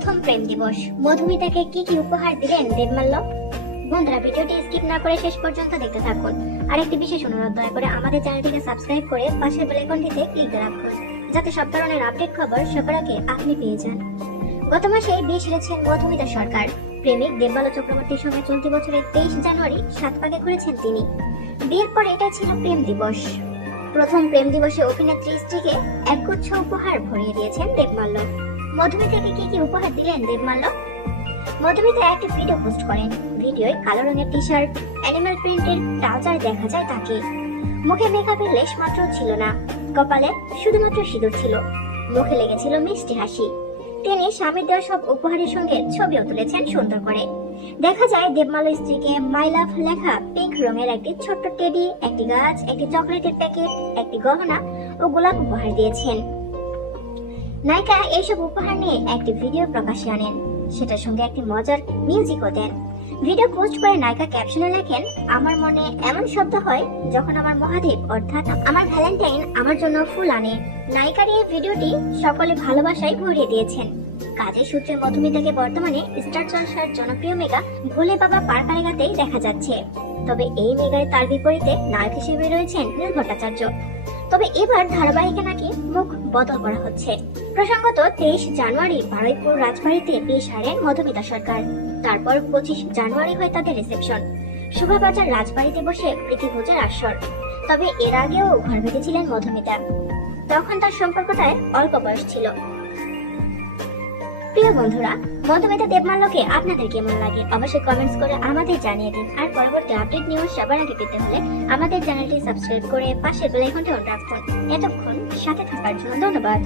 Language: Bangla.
প্রথম প্রেম দিবস, মধুমিতাকে কি কি উপহার দিলেন দেবমাল্য? বন্ধুরা, ভিডিওটি স্কিপ না করে শেষ পর্যন্ত দেখতে থাকুন। আর একটি বিশেষ অনুরোধ, দয়া করে আমাদের চ্যানেলটিকে সাবস্ক্রাইব করে পাশের বেল আইকনটিতে ক্লিক করে রাখুন, যাতে সব ধরনের আপডেট খবর সবার আগে আপনি পেয়ে যান। গত মাসে বিয়ে সেরেছেন মধুমিতা সরকার। প্রেমিক দেবমাল্য চক্রবর্তীর সঙ্গে চলতি বছরের 23 জানুয়ারি 7 পাকে ঘুরেছেন তিনি। বিয়ের পর এটা ছিল প্রেম দিবস। প্রথম প্রেম দিবসে অভিনেত্রী স্ত্রীকে একগুচ্ছ উপহার ভরিয়ে দিয়েছেন দেবমাল্য। মধুমিতাকে কি কি উপহার দিলেন দেবমাল্য? মধুমিতা একটি ভিডিও পোস্ট করেন। ভিডিওয় কালো রঙের টি শার্ট, অ্যানিমাল প্রিন্টের ট্রাউজার দেখা যায় তাকে। মুখে মেকআপের লেশ মাত্র ছিল না, কপালে শুধুমাত্র সিঁদুর ছিল। মুখে লেগেছিল মিষ্টি হাসি। তিনি স্বামীর দেওয়া সব উপহারের সঙ্গে ছবিও তুলেছেন সুন্দর করে। দেখা যায় দেবমাল্য স্ত্রীকে মাই লাভ লেখা পিঙ্ক রঙের একটি ছোট্ট টেডি, একটি গাছ, একটি চকলেটের প্যাকেট, একটি গহনা ও গোলাপ উপহার দিয়েছেন। নায়িকা এইসব উপহার নিয়ে একটি ভিডিও প্রকাশ্যে আনেন, সেটার সঙ্গে একটি মজার মিউজিকও দেন। ভিডিও পোস্ট করে নায়িকা ক্যাপশনে লেখেন, আমার মনে এমন শব্দ হয় যখন আমার মহাদেব অর্থাৎ আমার ভ্যালেন্টাইন আমার জন্য ফুল আনে। নায়িকার এই ভিডিওটি সকলে ভালোবাসায় ভরিয়ে দিয়েছেন। কাজের সূত্রে মধুমিতাকে বর্তমানে স্টার জলসার জনপ্রিয় মেগা ভোলে বাবা পারকারেগাতেই দেখা যাচ্ছে। তবে এই মেগায় তার বিপরীতে নায়ক হিসেবে রয়েছেন নীল ভট্টাচার্য। তবে এবার ধারাবাহিকে নাকি মুখ বদল করা হচ্ছে। প্রসঙ্গত 23 জানুয়ারি বারুইপুর রাজবাড়িতে বিয়ে সারেন মধুমিতা সরকার। তারপর 25 জানুয়ারি হয় তাদের রিসেপশন। শোভাবাজার রাজবাড়িতে বসে প্রীতিভোজের আসর। তবে এর আগেও ঘর বেঁধেছিলেন মধুমিতা, তখন তার সম্পর্কটায় অল্প বয়স ছিল। প্রিয় বন্ধুরা, মধুমিতা দেবমাল্যকে আপনাদের কেমন লাগে অবশ্যই কমেন্টস করে আমাদের জানিয়ে দিন। আর পরবর্তী আপডেট নিউজ সবার আগে পেতে হলে আমাদের চ্যানেলটি সাবস্ক্রাইব করে পাশের বেল আইকনটি অন রাখুন। এতক্ষণ সাথে থাকার জন্য ধন্যবাদ।